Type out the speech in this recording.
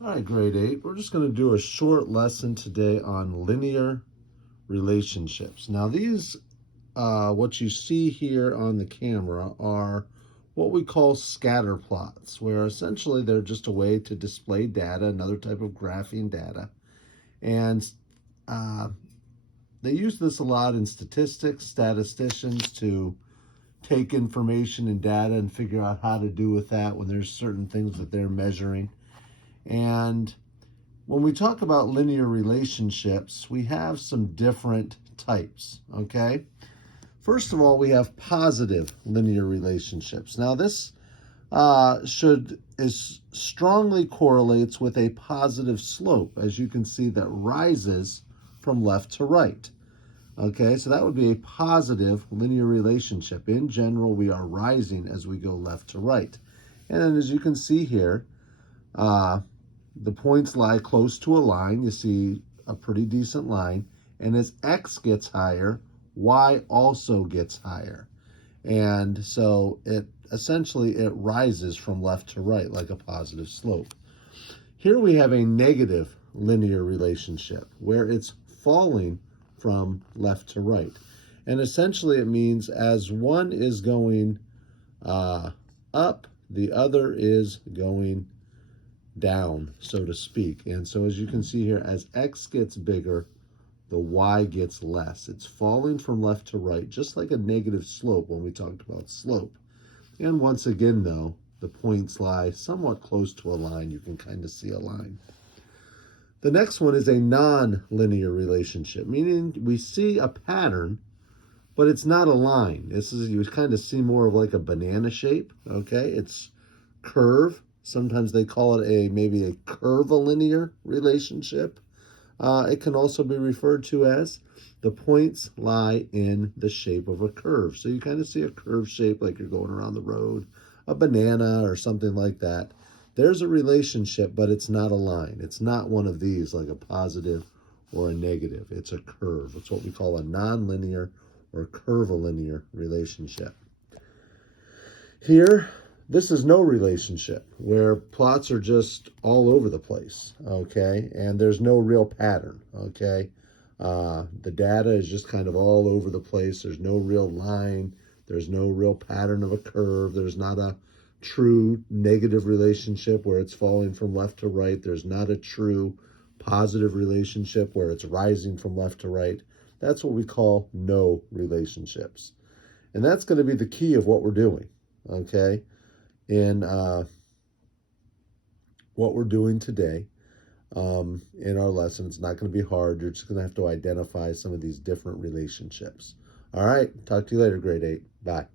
All right, grade 8. We're just going to do a short lesson today on linear relationships. Now, these, what you see here on the camera are what we call scatter plots, where essentially they're just a way to display data, another type of graphing data. And uh, they use this a lot in statistics, statisticians to take information and data and figure out how to do with that when there's certain things that they're measuring. And when we talk about linear relationships, we have some different types, okay? First of all, we have positive linear relationships. Now, this is strongly correlates with a positive slope, as you can see, that rises from left to right. Okay, so that would be a positive linear relationship. In general, we are rising as we go left to right. And then as you can see here, the points lie close to a line. You see a pretty decent line. And as x gets higher, y also gets higher. And so it rises from left to right like a positive slope. Here we have a negative linear relationship where it's falling from left to right. And essentially it means as one is going up, the other is going down, so to speak. And so as you can see here, as x gets bigger, the y gets less. It's falling from left to right, just like a negative slope when we talked about slope. And once again, though, the points lie somewhat close to a line. You can kind of see a line. The next one is a non-linear relationship, meaning we see a pattern, but it's not a line. This is, you kind of see more of like a banana shape, okay? It's curve. Sometimes they call it maybe a curvilinear relationship. It can also be referred to as the points lie in the shape of a curve. So you kind of see a curve shape like you're going around the road, a banana or something like that. There's a relationship, but it's not a line. It's not one of these like a positive or a negative. It's a curve. It's what we call a nonlinear or curvilinear relationship. Here, this is no relationship where plots are just all over the place, okay? And there's no real pattern, okay? The data is just kind of all over the place. There's no real line. There's no real pattern of a curve. There's not a true negative relationship where it's falling from left to right. There's not a true positive relationship where it's rising from left to right. That's what we call no relationships. And that's going to be the key of what we're doing, okay? In what we're doing today in our lesson. It's not going to be hard. You're just going to have to identify some of these different relationships. All right. Talk to you later, grade 8. Bye.